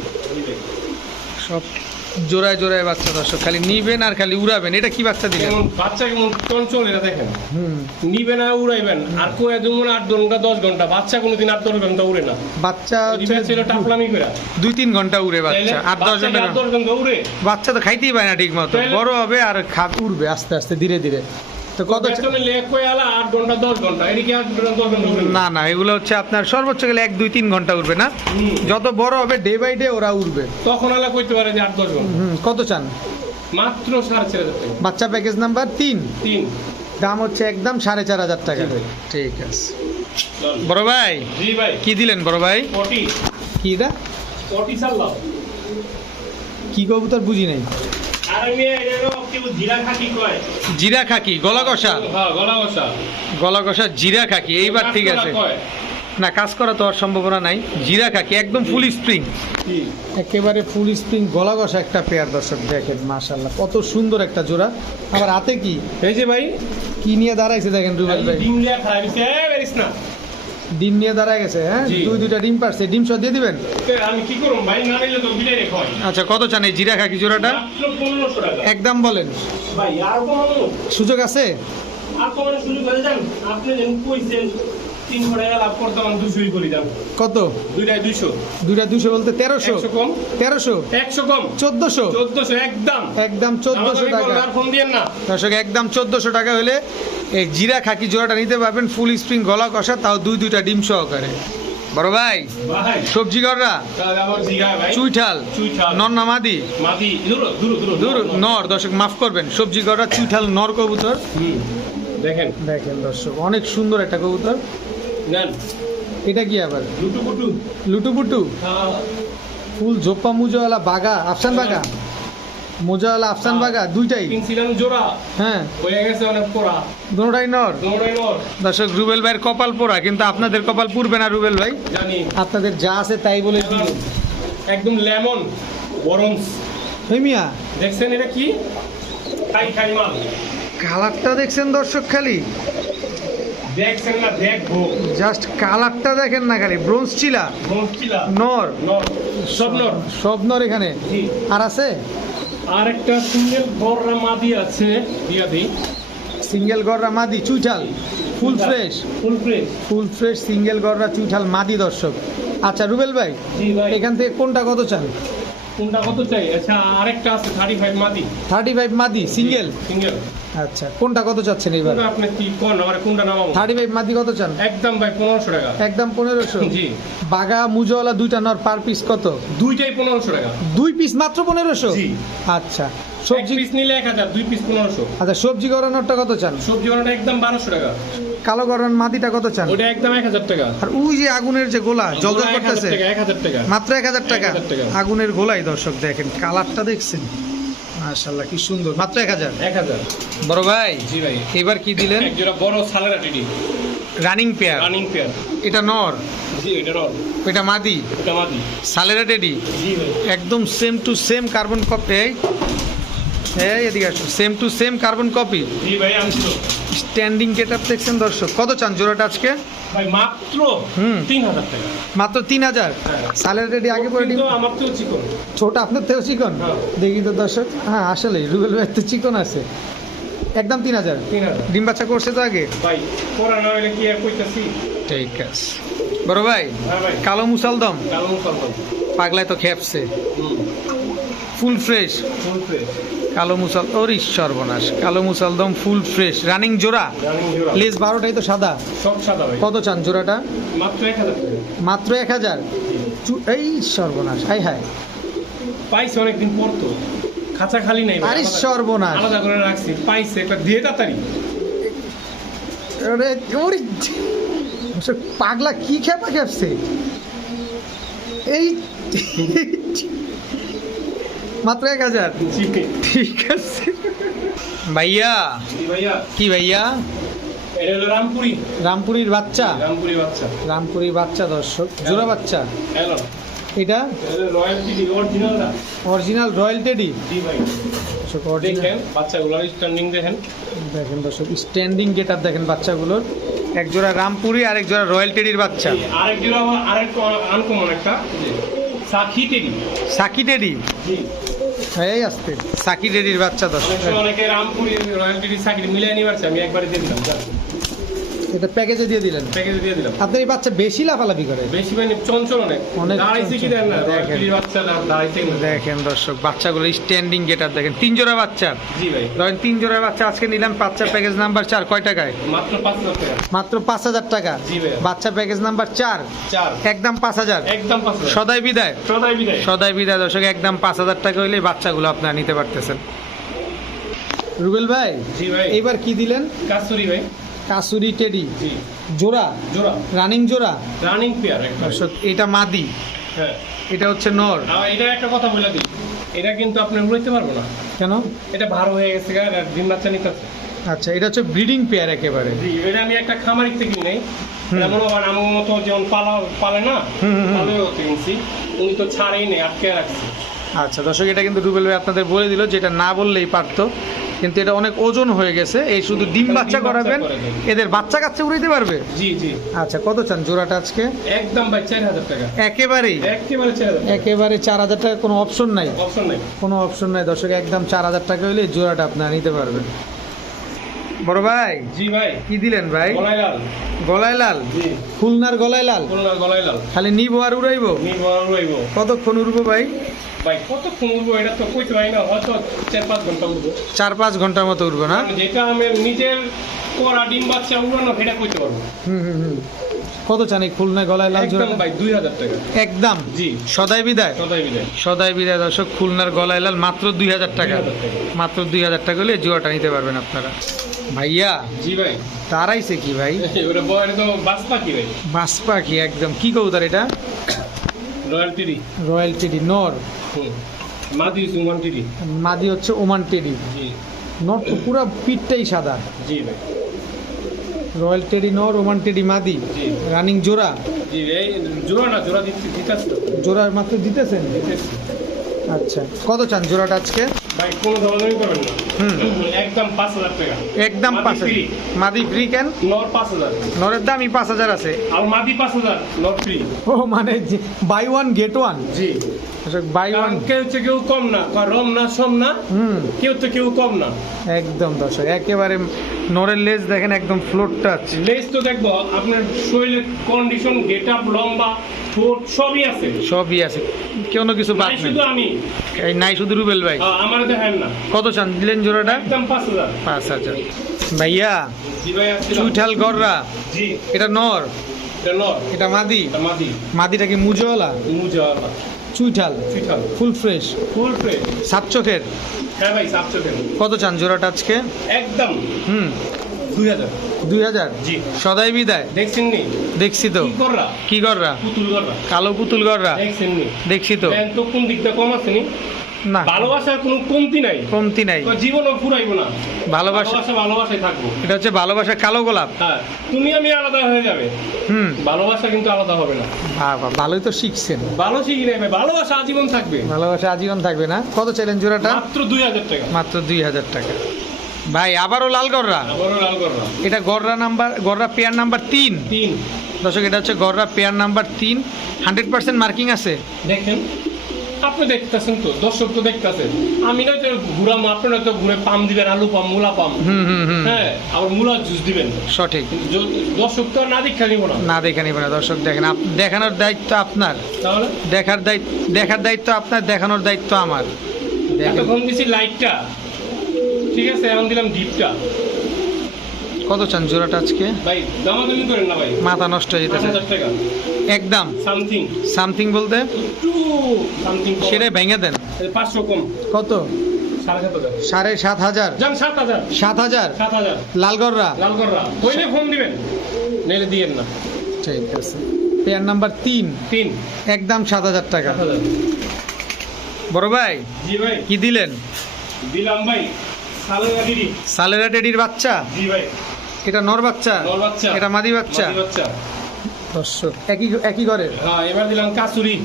Speaker 1: সব জোড়ায় জোড়ায় বাচ্চা দর্শক খালি নিবেন আর খালি উড়াবেন এটা কি বাচ্চা দিলেন?
Speaker 2: বাচ্চা কেমন চঞ্চল এটা দেখেন। নিবেন আর উড়াইবেন আর কো এত মন আট ঘণ্টা দশ ঘণ্টা বাচ্চা কোনোদিন আট দশ ঘণ্টা উড়ে না।
Speaker 1: বাচ্চা
Speaker 2: ছিল টাপলামি করে।
Speaker 1: দুই তিন ঘণ্টা উড়ে বাচ্চা আট দশ
Speaker 2: ঘণ্টা দশ ঘণ্টা উড়ে।
Speaker 1: বাচ্চা তো খাইতেই পায় না ঠিক মতো বড় হবে আর খা উড়বে আস্তে আস্তে ধীরে ধীরে। তো কত না না এগুলো হচ্ছে আপনার সর্বোচ্চ গেলে এক দুই তিন ঘণ্টা উড়বে না? যত বড় হবে ডে বাই ডে ওরা উড়বে।
Speaker 2: তখন আলা কইতে পারে যে আট দশ ঘণ্টা।
Speaker 1: হুম কত চান?
Speaker 2: মাত্র সাড়ে চার হাজার টাকা।
Speaker 1: বাচ্চা প্যাকেজ নাম্বার তিন।
Speaker 2: তিন।
Speaker 1: দাম হচ্ছে একদম সাড়ে চার হাজার টাকা। ঠিক আছে। বড় ভাই
Speaker 2: জি ভাই।
Speaker 1: কি দিলেন বড় ভাই?
Speaker 2: পটি।
Speaker 1: কি এটা?
Speaker 2: পটি সাল্লাম
Speaker 1: কি কবুতর বুঝি নাই?
Speaker 2: জিরা খাকি
Speaker 1: গলা কষা?
Speaker 2: গলা
Speaker 1: কষা জিরা খাকি এইবার ঠিক আছে। না কাজ করা তো আর সম্ভাবনা নাই। জিরা খাকি একদম ফুল স্প্রিং একেবারে ফুল স্প্রিং গলা কষা একটা পেয়ার দর্শক দেখেন মাশাল্লাহ কত সুন্দর একটা জোড়া। আবার হাতে কি?
Speaker 2: এই যে ভাই
Speaker 1: কি নিয়ে দাঁড়াইছে দেখেন রুবেল ভাই।
Speaker 2: ডিম লিয়া খারাপ না।
Speaker 1: ডিম নিয়ে দাঁড়ায় গেছে হ্যাঁ। দুই দুইটা ডিম পারছে ডিম সব দিয়ে দিবেন?
Speaker 2: আমি কি করব ভাই না নিলে তো
Speaker 1: আচ্ছা কত চান এই জিরা খাকি জোড়াটা? একদম বলেন।
Speaker 2: ভাই আর
Speaker 1: সুযোগ আছে?
Speaker 2: আর সুযোগ আপনি কইছেন তিনশো টাকা লাভ করতে আমার দুশোই করে যান
Speaker 1: কত?
Speaker 2: দুইটাই দুইশো।
Speaker 1: দুইটা দুশো বলতে তেরোশো।
Speaker 2: কম?
Speaker 1: তেরোশো?
Speaker 2: একশো কম?
Speaker 1: চোদ্দশো?
Speaker 2: চোদ্দশো একদম।
Speaker 1: একদম চোদ্দশো টাকা।
Speaker 2: আর ফোন দিয়েন না।
Speaker 1: দর্শক একদম চোদ্দশো টাকা হলে এই জিরা খাকি জোড়াটা নিতে পারবেন ফুল স্প্রিং গলা কষা তাও দুই দুইটা ডিম সহকারে। বড় ভাই সবজি
Speaker 2: ভাই।
Speaker 1: চুইঠাল। নন্নামাদি
Speaker 2: মাদি? দূর
Speaker 1: নর দর্শক মাফ করবেন সবজি গররা চুইঠাল নর কবুতর।
Speaker 2: দেখেন।
Speaker 1: দেখেন দর্শক অনেক সুন্দর একটা কবুতর। এটা কি আবার? লুটুপুটু। ফুল জোপ্পা মুজোওয়ালা বাগা আফসান বাগা? মোজাওয়ালা আফসান বাগা দুইটাই?
Speaker 2: কিনছিলাম জোড়া।
Speaker 1: হ্যাঁ।
Speaker 2: হয়ে গেছে অনেক পোড়া।
Speaker 1: দুটাই নর? দর্শক রুবেল ভাইয়ের কপাল পোড়া কিন্তু আপনাদের কপাল পুরবে না রুবেল ভাই।
Speaker 2: জানি।
Speaker 1: আপনাদের যা আছে তাই বলে
Speaker 2: একদম লেমন
Speaker 1: হেই মিয়া।
Speaker 2: দেখছেন এটা কি? খাই খাই মাল।
Speaker 1: কালারটা দেখছেন দর্শক খালি। জাস্ট কালারটা দেখেন না খালি ব্রোঞ্জ চিলা নর।
Speaker 2: সব নর।
Speaker 1: সব নর এখানে? আর আছে?
Speaker 2: আর একটা সিঙ্গেল বড়রা মাদি আছে দিয়া
Speaker 1: সিঙ্গেল গররা মাদি চুইঠাল। Full fresh?
Speaker 2: Full fresh.
Speaker 1: Full fresh single গররা চুইঠাল মাদি দর্শক। আচ্ছা রুবেল ভাই। এখান থেকে কোনটা কত চান?
Speaker 2: কোনটা কত চাই? আচ্ছা আরেকটা আছে থার্টি ফাইভ মাদি।
Speaker 1: থার্টি ফাইভ মাদি সিঙ্গেল
Speaker 2: সিঙ্গেল
Speaker 1: আচ্ছা কোনটা কত চাচ্ছেন এবার
Speaker 2: আপনি কি কোন? আর কোনটা নামাবো?
Speaker 1: থার্টি ফাইভ মাদি কত চান?
Speaker 2: একদম ভাই পনেরোশো টাকা।
Speaker 1: একদম পনেরোশো?
Speaker 2: জি।
Speaker 1: বাগা মুজওয়ালা দুইটা নর পার পিস কত?
Speaker 2: দুইটাই পনেরোশো টাকা।
Speaker 1: দুই পিস মাত্র পনেরোশো?
Speaker 2: জি।
Speaker 1: আচ্ছা। সবজি
Speaker 2: পিস নিলে এক হাজার দুই পিস পনেরোশো।
Speaker 1: আচ্ছা সবজি গড়ানোরটা কত চান?
Speaker 2: সবজি বানাটা একদম বারোশো টাকা।
Speaker 1: কালো গড়ান মাদিটা কত চান?
Speaker 2: ওটা একদম এক হাজার টাকা।
Speaker 1: আর ওই যে আগুনের যে গোলা জল জল
Speaker 2: এক হাজার
Speaker 1: করতেছে।
Speaker 2: টাকা এক হাজার টাকা।
Speaker 1: মাত্র এক হাজার টাকা?
Speaker 2: 1000 টাকা।
Speaker 1: আগুনের গোলাই দর্শক দেখেন কালারটা দেখছেন? মাশাল্লাহ কি সুন্দর। মাত্র এক হাজার?
Speaker 2: এক হাজার।
Speaker 1: বড় ভাই
Speaker 2: জি ভাই।
Speaker 1: এবার কি দিলেন?
Speaker 2: এক জোড়া বড় সালারা টিডি
Speaker 1: রানিং পেয়ার
Speaker 2: রানিং পেয়ার
Speaker 1: এটা নর?
Speaker 2: জি এটা রল
Speaker 1: এটা মাদি?
Speaker 2: এটা মাদি।
Speaker 1: সালেরা টেডি
Speaker 2: জি ভাই।
Speaker 1: একদম same to same carbon copy এই এদিকে আসো। Same to same carbon copy standing get up দেখছেন দর্শক। কত চান জোড়াটা আজকে?
Speaker 2: মাত্র
Speaker 1: হুম।
Speaker 2: তিন হাজার টাকা।
Speaker 1: মাত্র তিন হাজার
Speaker 2: হ্যাঁ।
Speaker 1: সালের রেডি আগে
Speaker 2: আমার তো চিকন।
Speaker 1: ছোট আপনার থেকেও চিকন?
Speaker 2: হ্যাঁ।
Speaker 1: দেখি তো দর্শক। হ্যাঁ আসলে রুবেল ভাই তো চিকন আছে। একদম তিন হাজার ডিম বাচ্চা করছে তো আগে?
Speaker 2: ভাই পড়া না হলে কি আর কইতাছি?
Speaker 1: ঠিক আছে। বড় ভাই
Speaker 2: হ্যাঁ
Speaker 1: কালো মুসালদম
Speaker 2: কালো
Speaker 1: পাগলায় তো খেপছে। ফুল ফ্রেশ
Speaker 2: ফুল ফ্রেশ
Speaker 1: কালো মুসাল ওর সর্বনাশ। কালো মুসালদম ফুল ফ্রেশ। রানিং জোড়া? লেজ বারোটাই তো সাদা।
Speaker 2: সব সাদা
Speaker 1: কত চান জোড়াটা?
Speaker 2: মাত্র এক হাজার
Speaker 1: এই সর্বনাশ হাই হাই।
Speaker 2: পাইছে অনেকদিন পর তো। খাঁচা খালি নাই
Speaker 1: আরে সর্বনাশ।
Speaker 2: আলাদা করে রাখছি। পাইছে একটা দিয়ে তাড়াতাড়ি।
Speaker 1: পাগলা কি খেপা খেপছে? এই মাত্র এক হাজার। ঠিক আছে। ভাইয়া কি ভাইয়া? রামপুরীর বাচ্চা?
Speaker 2: রামপুরি বাচ্চা।
Speaker 1: রামপুরীর বাচ্চা দর্শক। জোড়া বাচ্চা?
Speaker 2: হ্যালো।
Speaker 1: এটা? অরিজিনাল রয়্যাল টেডি
Speaker 2: দেখেন বাচ্চাগুলোর স্ট্যান্ডিং দেখেন।
Speaker 1: দেখেন দর্শক স্ট্যান্ডিং গেট আপ দেখেন বাচ্চাগুলোর। এক জোড়া রামপুরি আর এক জোড়া রয়্যাল টেডির বাচ্চা।
Speaker 2: আরেক জোড়া আরেক আনকমন একটা। সাক্ষী টেরি
Speaker 1: সাকি টেডি? এই আসতে সাকি টেডির বাচ্চা
Speaker 2: দশ। অনেকে রামপুরি রয়্যাল টেরি সাক্ষী মিলিয়ে নিয়ে আমি একবারে দিয়ে দিলাম
Speaker 1: এটা প্যাকেজে দিয়ে দিলেন।
Speaker 2: প্যাকেজে দিয়ে দিলাম।
Speaker 1: আপনার এই বাচ্চা বেশি লাফালাফি করে?
Speaker 2: বেশি মানে চঞ্চল অনেক।
Speaker 1: অনেক
Speaker 2: দাঁড়াইছে কি দেন না
Speaker 1: দেখেন।
Speaker 2: টেরির বাচ্চা দাঁড়াইছে না?
Speaker 1: দেখেন দর্শক বাচ্চাগুলো স্ট্যান্ডিং গেটার দেখেন তিন জোড়া বাচ্চা।
Speaker 2: জি ভাই।
Speaker 1: ধরেন তিন জোড়া বাচ্চা আজকে নিলাম বাচ্চা প্যাকেজ নাম্বার চার কয় টাকায়?
Speaker 2: মাত্র পাঁচ টাকা।
Speaker 1: মাত্র পাঁচ হাজার টাকা।
Speaker 2: জি ভাইয়া।
Speaker 1: বাচ্চা প্যাকেজ নাম্বার চার।
Speaker 2: চার।
Speaker 1: একদম পাঁচ হাজার।
Speaker 2: একদম পাঁচ
Speaker 1: সদাই বিদায়।
Speaker 2: সদাই বিদায়।
Speaker 1: সদাই বিদায় দর্শক একদম পাঁচ হাজার টাকা হইলে বাচ্চাগুলো আপনারা নিতে পারতেছেন। রুবেল ভাই
Speaker 2: জি ভাই।
Speaker 1: এইবার কি দিলেন?
Speaker 2: কাস্তুরি ভাই।
Speaker 1: কাসুরি টেডি জোড়া
Speaker 2: জোড়া।
Speaker 1: রানিং জোড়া।
Speaker 2: রানিং পেয়ার
Speaker 1: এটা মাদি।
Speaker 2: হ্যাঁ।
Speaker 1: এটা হচ্ছে নর।
Speaker 2: এটা একটা কথা বলে দিই। এটা কিন্তু আপনি উড়াইতে পারব না।
Speaker 1: কেন?
Speaker 2: এটা ভালো হয়ে গেছে ডিম বাচ্চা নিতে।
Speaker 1: আচ্ছা এটা হচ্ছে ব্রিডিং পেয়ার একেবারে।
Speaker 2: এটা আমি একটা খামারি থেকে নাই।
Speaker 1: হুম।
Speaker 2: এটা মনে হয় আমার মতো যেমন পালা পালে না। পালেও কিনছি। উনি তো ছাড়েই নেই আটকে রাখছে।
Speaker 1: আচ্ছা দর্শক এটা কিন্তু রুবেল ভাই আপনাদের বলে দিল যেটা না বললেই পারতো। কিন্তু এটা অনেক ওজন হয়ে গেছে। এই শুধু ডিম বাচ্চা করাবেন। এদের বাচ্চা কাচ্চা উড়াইতে পারবে?
Speaker 2: জি জি।
Speaker 1: আচ্ছা কত চান জোড়াটা আজকে?
Speaker 2: একদম ভাই চার হাজার টাকা।
Speaker 1: একেবারেই?
Speaker 2: একেবারে চার হাজার
Speaker 1: একেবারে চার হাজার টাকা কোনো অপশন নাই?
Speaker 2: অপশন নেই।
Speaker 1: কোনো অপশন নাই। দর্শক একদম চার হাজার টাকা হলে এই জোড়াটা আপনারা নিতে পারবেন। বড় ভাই
Speaker 2: জি ভাই।
Speaker 1: কি দিলেন ভাই?
Speaker 2: গলায় লাল।
Speaker 1: গলায় লাল?
Speaker 2: জি।
Speaker 1: খুলনার গলায় লাল?
Speaker 2: খুলনা গলায় লাল।
Speaker 1: খালি নিব আর উড়াইবো?
Speaker 2: নিব আর রইব
Speaker 1: কতক্ষণ উড়বো ভাই?
Speaker 2: ভাই কতক্ষণ উঠবো এটা তো কইতে হয় না হয়তো চার পাঁচ ঘণ্টা উঠবো
Speaker 1: চার পাঁচ ঘণ্টার মতো উড়বো না?
Speaker 2: যেটা আমি নিজের করা ডিম বাচ্চা উড়ানো সেটা কইতে পারব।
Speaker 1: হুম হুম হুম। কত চান এই খুলনায় গলায় লাল
Speaker 2: ভাই দুই হাজার টাকা।
Speaker 1: একদম?
Speaker 2: জি।
Speaker 1: সদাই বিদায়?
Speaker 2: সদাই বিদায়।
Speaker 1: সদাই বিদায় দর্শক খুলনার গলায় লাল মাত্র দুই হাজার টাকা। মাত্র দুই হাজার টাকা হলে জোয়াটা নিতে পারবেন আপনারা। ভাইয়া
Speaker 2: জি ভাই।
Speaker 1: তারাইছে কি ভাই?
Speaker 2: বাস পাখি ভাই।
Speaker 1: বাস পাখি একদম। কি কবুতর এটা?
Speaker 2: রয়্যাল টিডি
Speaker 1: রয়্যাল টেডি নর
Speaker 2: মাদি ওমান টিডি
Speaker 1: মাদি হচ্ছে ওমান টেডি
Speaker 2: জি।
Speaker 1: নর তো পুরো পিঠটাই সাদা।
Speaker 2: জি ভাই।
Speaker 1: রয়্যাল টেডি নর ওমান টেডি মাদি। রানিং জোড়া।
Speaker 2: জি এই জোড়া না জোড়া দিতে
Speaker 1: জোড়া মাত্র দিতেছেন? আচ্ছা। কত চান জোড়াটা আজকে?
Speaker 2: ভাই কোনো ধরনেরই করবেন না। একদম পাঁচ হাজার টাকা।
Speaker 1: একদম
Speaker 2: মাদি
Speaker 1: পাঁচ
Speaker 2: free।
Speaker 1: মাদি ফ্রি কেন?
Speaker 2: নর পাঁচ হাজার।
Speaker 1: নরের দামই পাঁচ হাজার আছে।
Speaker 2: আর মাদি পাঁচ হাজার নর ফ্রি
Speaker 1: ও মানে বাই ওয়ান গেট ওয়ান
Speaker 2: জি।
Speaker 1: বাই ওয়ান
Speaker 2: কেউ হচ্ছে কেউ কম না রম না সম না কেউ তো কেউ কম না।
Speaker 1: একদম দর্শক একেবারে নরের লেজ দেখেন একদম ফ্লোর টাচ
Speaker 2: লেস তো দেখব আপনার শরীরের কন্ডিশন গেট আপ লম্বা ঠোঁট সবই আছে।
Speaker 1: সবই আছে। কোনো কিছু বাদ
Speaker 2: নেই শুধু আমি।
Speaker 1: নাই শুধু রুবেল ভাই।
Speaker 2: আমার
Speaker 1: কত চান? দিলেন জোড়াটা?
Speaker 2: পাঁচ হাজার।
Speaker 1: ভাইয়া। চুইঠাল গররা। এটা নর?
Speaker 2: এটা
Speaker 1: মাদি? মাদিটা কি মুজওয়ালা?
Speaker 2: মুজা
Speaker 1: চুইঠাল। Full fresh.
Speaker 2: Full fresh.
Speaker 1: সাত চোখের?
Speaker 2: হ্যাঁ ভাই সাতশো কেন
Speaker 1: কত চান জোড়াটা আজকে?
Speaker 2: একদম।
Speaker 1: হুম।
Speaker 2: দুই হাজার।
Speaker 1: দুই হাজার? সদাই বিদায়। দেখছি তো।
Speaker 2: কি কররা পুতুল কররা
Speaker 1: কালো পুতুল
Speaker 2: দেখছেন
Speaker 1: দেখছি তো।
Speaker 2: তো কোন দিকটা কম আছে নি।
Speaker 1: না
Speaker 2: ভালোবাসার কোনো কমতি নাই।
Speaker 1: কমতি নাই।
Speaker 2: জীবনও ফুরাইবো না।
Speaker 1: ভালোবাসা
Speaker 2: ভালোবাসা ভালোবাসায় থাকব।
Speaker 1: এটা হচ্ছে ভালোবাসা কালো গোলাপ।
Speaker 2: হ্যাঁ তুমি আমি আলাদা হয়ে যাবে।
Speaker 1: হুম।
Speaker 2: ভালোবাসা কিন্তু আলাদা হবে না।
Speaker 1: বাবা ভালোই তো শিখছেন।
Speaker 2: ভালো শিখি নাই ভাই। ভালোবাসা আজীবন থাকবে।
Speaker 1: ভালোবাসা আজীবন থাকবে না। কত জোড়াটা?
Speaker 2: মাত্র দুই হাজার টাকা।
Speaker 1: মাত্র দুই হাজার টাকা। ভাই আবারও লাল গররা। এটা গররা নাম্বার গররা পেয়ার নাম্বার তিন।
Speaker 2: তিন।
Speaker 1: দর্শক এটা হচ্ছে গররা পেয়ার নাম্বার তিন। হান্ড্রেড পার্সেন্ট মার্কিং আছে।
Speaker 2: দেখেন। আপনি দেখতেছেন তো দর্শক তো দেখতেছেন। আমি নয়তো ঘুরাম আপনারা তো ঘুরে পাম দিবেন আলু পাম মূলা পাম।
Speaker 1: হুম হুম হুম।
Speaker 2: হ্যাঁ আবার মূলা জুস দিবেন।
Speaker 1: সঠিক।
Speaker 2: দর্শক তো না দীক্ষা নিব না।
Speaker 1: না দেখে নিবেন না দর্শক দেখেন দেখানোর দায়িত্ব আপনার।
Speaker 2: তাহলে?
Speaker 1: দেখার দায়িত্ব দেখার দায়িত্ব আপনার দেখানোর দায়িত্ব আমার।
Speaker 2: এতক্ষণ দিছি লাইটটা ঠিক আছে এখন দিলাম ডিপটা
Speaker 1: কত চান জোড়াটা আজকে?
Speaker 2: ভাই দামাদামি করেন না ভাই।
Speaker 1: মাথা নষ্ট হয়ে যেতেছে। একদম
Speaker 2: সামথিং।
Speaker 1: সামথিং বলতে? সেটাই ভেঙে দেন।
Speaker 2: পাঁচশো কম।
Speaker 1: কত?
Speaker 2: সাড়ে সাত হাজার।
Speaker 1: সাত হাজার? লালগড়রা?
Speaker 2: লালগড়রা। কইলে ফোন দিবেন। দিয়েন না।
Speaker 1: ঠিক আছে। পেয়ার নাম্বার তিন।
Speaker 2: তিন।
Speaker 1: একদম সাত হাজার টাকা। বড় ভাই
Speaker 2: জি ভাই।
Speaker 1: কি দিলেন?
Speaker 2: দিলাম ভাই
Speaker 1: সালেরা টেডির বাচ্চা?
Speaker 2: জি ভাই।
Speaker 1: এটা নর বাচ্চা।
Speaker 2: নর বাচ্চা।
Speaker 1: এটা মাদি বাচ্চা।
Speaker 2: মাদি বাচ্চা।
Speaker 1: দর্শক একই একই ঘরের
Speaker 2: হ্যাঁ এবার দিলাম কাসুরি।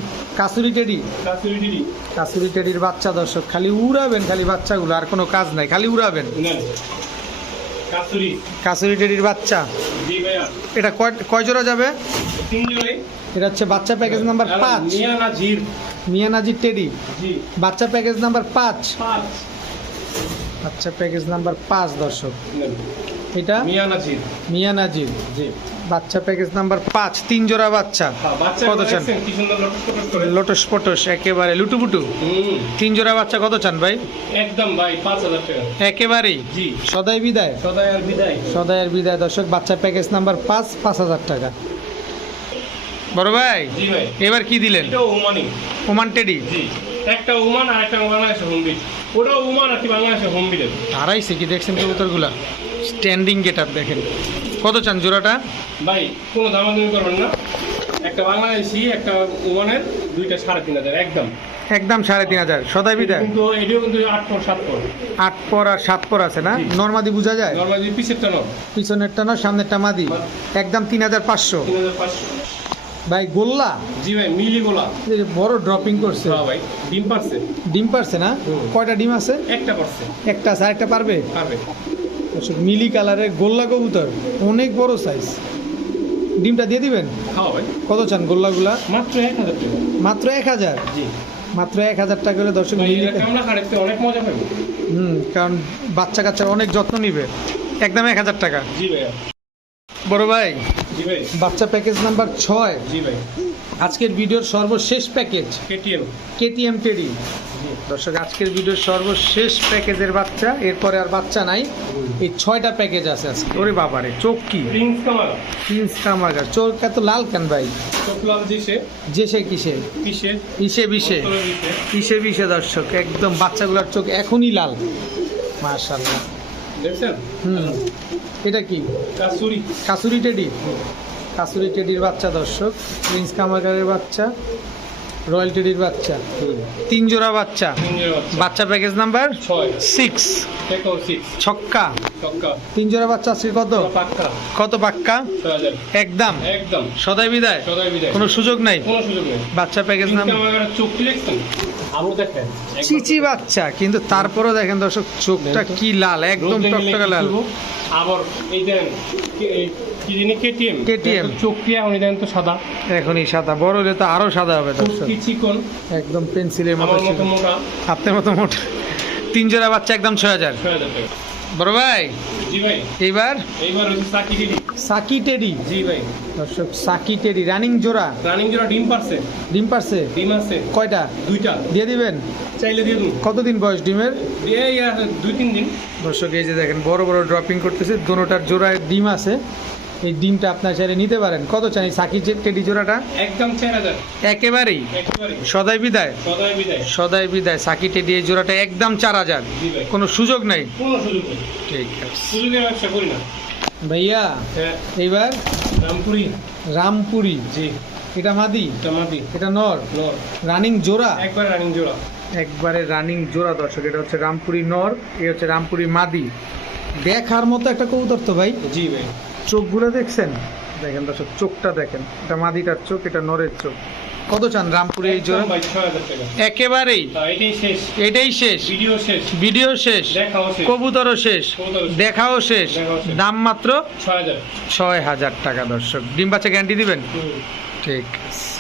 Speaker 1: কাসুরি টেডি?
Speaker 2: কাসুরি দিদি
Speaker 1: কাসুরি টেডির বাচ্চা দর্শক খালি উড়াবেন খালি বাচ্চাগুলো আর কোনো কাজ নাই খালি উড়াবেন।
Speaker 2: কাসুরি।
Speaker 1: কাসুরি টেডির বাচ্চা।
Speaker 2: জি ভাইয়া।
Speaker 1: এটা কয় কয় জোড়া যাবে?
Speaker 2: তিন
Speaker 1: এটা হচ্ছে বাচ্চা প্যাকেজ নাম্বার পাঁচ।
Speaker 2: মিয়া না জির।
Speaker 1: মিয়ানাজি টেডি।
Speaker 2: জি।
Speaker 1: বাচ্চা প্যাকেজ নাম্বার পাঁচ।
Speaker 2: পাঁচ।
Speaker 1: বাচ্চা প্যাকেজ নাম্বার পাঁচ দর্শক। এটা?
Speaker 2: মিয়া না জির
Speaker 1: মিয়ানাজি
Speaker 2: জি।
Speaker 1: বাচ্চা প্যাকেজ নাম্বার পাঁচ তিন জোড়া বাচ্চা।
Speaker 2: হ্যাঁ
Speaker 1: কত চান?
Speaker 2: লটস পটস
Speaker 1: একেবারে লুটুপুটু। তিন জোড়া বাচ্চা কত চান ভাই?
Speaker 2: একদম ভাই পাঁচ হাজার টাকা।
Speaker 1: একেবারেই?
Speaker 2: জি।
Speaker 1: সদাই বিদায়?
Speaker 2: সদাই আর বিদায়।
Speaker 1: সদাইয়ের বিদায় দর্শক বাচ্চা প্যাকেজ নাম্বার পাঁচ পাঁচ হাজার টাকা। বড় ভাই এবার কি দিলেন? ওমান টেডি
Speaker 2: একটা উমান আর একটা বাংলাদেশে হোম বিট ওটাও উমান আর কি বাংলাদেশে হোম বিটের
Speaker 1: হারাইছে কি? দেখছেন কবুতরগুলা। স্ট্যান্ডিং গেট আপ দেখেন। কত চান জোড়াটা?
Speaker 2: ভাই কোনো দামাদামি করবেন না। একটা বাংলাদেশি একটা উমানের দুইটা সাড়ে তিন হাজার একদম।
Speaker 1: একদম সাড়ে তিন হাজার। সদাই
Speaker 2: কিন্তু এটিও কিন্তু আট পর সাত পর।
Speaker 1: আট পর আর সাত পর আছে না। নর্মাদি বোঝা যায়?
Speaker 2: নর্মালি পিসেরটা নয়
Speaker 1: পিছনেরটা না সামনেরটা মাদি। একদম তিন হাজার পাঁচশো।
Speaker 2: তিন হাজার পাঁচশো।
Speaker 1: ভাই গোল্লা?
Speaker 2: জি ভাই মিলি গোলা
Speaker 1: বড় ড্রপিং করছে।
Speaker 2: হ্যাঁ ভাই ডিম পারছে।
Speaker 1: ডিম পারছে না? কয়টা ডিম আছে?
Speaker 2: একটা পারছে।
Speaker 1: একটা আছে আরেকটা পারবে?
Speaker 2: পারবে।
Speaker 1: মিলি কালারের গোল্লা কবুতর অনেক বড় সাইজ ডিমটা দিয়ে দিবেন? কত চান গোল্লাগুলা?
Speaker 2: মাত্র এক হাজার টাকা।
Speaker 1: মাত্র এক হাজার? মাত্র এক হাজার টাকা হলে দর্শক
Speaker 2: ভাই অনেক মজা পাবে
Speaker 1: হুম কারণ বাচ্চা কাচ্চার অনেক যত্ন নিবে। একদম এক হাজার টাকা।
Speaker 2: জি ভাইয়া।
Speaker 1: বড় ভাই
Speaker 2: জি ভাই।
Speaker 1: বাচ্চা প্যাকেজ নাম্বার ছয়।
Speaker 2: জি ভাই।
Speaker 1: আজকের ভিডিওর সর্বশেষ প্যাকেজ
Speaker 2: কেটিএম
Speaker 1: কেটিএম টেডি দর্শক আজকের ভিডিওর সর্বশেষ প্যাকেজের বাচ্চা এরপরে আর বাচ্চা নাই। এই ছয়টা প্যাকেজ আছে আজকে। ওরে বাবারে চোখ কি?
Speaker 2: প্রিন্স কামারা
Speaker 1: প্রিন্স কামাগার চোখ এত লাল কেন ভাই?
Speaker 2: চোখলাল দিছে
Speaker 1: যে সে। কিসে
Speaker 2: কিসে?
Speaker 1: ইসে বিশে ইসে বিশে দর্শক একদম বাচ্চাগুলোর চোখ এখনই লাল। মাশাল্লাহ
Speaker 2: দেখছেন?
Speaker 1: হুম। এটা কি?
Speaker 2: কাসুরি।
Speaker 1: কাসুরি টেডি? কাসুরি টেডির বাচ্চা দর্শক। প্রিন্স কামাগারের বাচ্চা। রয়্যাল টেডির বাচ্চা। তিন জোড়া বাচ্চা। বাচ্চা। প্যাকেজ নাম্বার সিক্স ছক্কা। তিন জোড়া বাচ্চা আজকে কত? কত পাক্কা? একদম।
Speaker 2: একদম।
Speaker 1: সদাই বিদায়। কোনো সুযোগ নাই? বাচ্চা প্যাকেজ
Speaker 2: প্রিন্স
Speaker 1: নাম
Speaker 2: কামারার চোখটি দেখছেন? আরও দেখেন। একবার
Speaker 1: চিচি বাচ্চা কিন্তু তারপরেও দেখেন দর্শক চোখটা কি লাল একদম টকটকে লাল।
Speaker 2: আবার এই দেন কি- এই কি জানি কেটিএম। চোখ এখন দেন তো সাদা।
Speaker 1: এখনই সাদা বড় হলে তো আরও সাদা হবে দর্শক।
Speaker 2: চিকন?
Speaker 1: একদম পেন্সিলের মতো।
Speaker 2: মোটা।
Speaker 1: আপনার মতো মোটা। তিন জোড়া বাচ্চা একদম ছয় হাজার।
Speaker 2: ছয়
Speaker 1: বড় ভাই?
Speaker 2: জি ভাই।
Speaker 1: এইবার?
Speaker 2: এইবার সাকি দিদি
Speaker 1: সাকি টেডি?
Speaker 2: জি ভাই।
Speaker 1: দর্শক সাকি টেডি। রানিং জোড়া?
Speaker 2: রানিং জোড়া ডিম পারছে।
Speaker 1: ডিম পারছে?
Speaker 2: ডিম আছে।
Speaker 1: কয়টা?
Speaker 2: দুইটা।
Speaker 1: দিয়ে দিবেন?
Speaker 2: চাইলে দিয়ে দিন
Speaker 1: কতদিন বয়স ডিমের?
Speaker 2: এই দুই তিন দিন।
Speaker 1: দর্শক এই যে দেখেন বড় বড় ড্রপিং করতেছে। দোনোটার জোড়ায় ডিম আছে। এই ডিমটা আপনার চাইলে নিতে পারেন। কত চাই? সাকি টেডি জোড়াটা?
Speaker 2: একদম
Speaker 1: একেবারেই?
Speaker 2: একেবারে
Speaker 1: সদাই বিদায়।
Speaker 2: সদাই বিদায়।
Speaker 1: সদাই বিদায়। সাকি টেডি এই জোড়াটা একদম চার হাজার। কোনো সুযোগ নাই?
Speaker 2: কোনো সুযোগ নেই।
Speaker 1: ঠিক আছে। ভাইয়া
Speaker 2: হ্যাঁ।
Speaker 1: এইবার?
Speaker 2: রামপুরি।
Speaker 1: রামপুরি।
Speaker 2: জি।
Speaker 1: এটা মাদি?
Speaker 2: টমাটি
Speaker 1: এটা নর?
Speaker 2: নর।
Speaker 1: রানিং জোড়া?
Speaker 2: একবার রানিং জোড়া।
Speaker 1: একবারে রানিং জোড়া দর্শক। এটা হচ্ছে রামপুরি নর এই হচ্ছে রামপুরি মাদি। দেখার মতো একটা কবুতর তো ভাই।
Speaker 2: জি ভাই।
Speaker 1: চোখগুলো দেখছেন? দেখেন দর্শক চোখটা দেখেন। এটা মাদিটার চোখ এটা নরের চোখ। কত চান রামপুরে এই জোড়া? একেবারেই?
Speaker 2: এটাই শেষ।
Speaker 1: এটাই শেষ?
Speaker 2: ভিডিও শেষ।
Speaker 1: ভিডিও শেষ?
Speaker 2: দেখাও শেষ।
Speaker 1: কবুতরও শেষ? দেখাও শেষ? দাম মাত্র?
Speaker 2: ছয় হাজার।
Speaker 1: টাকা দর্শক। ডিম বাচ্চা গ্যারান্টি দিবেন? ঠিক। আছে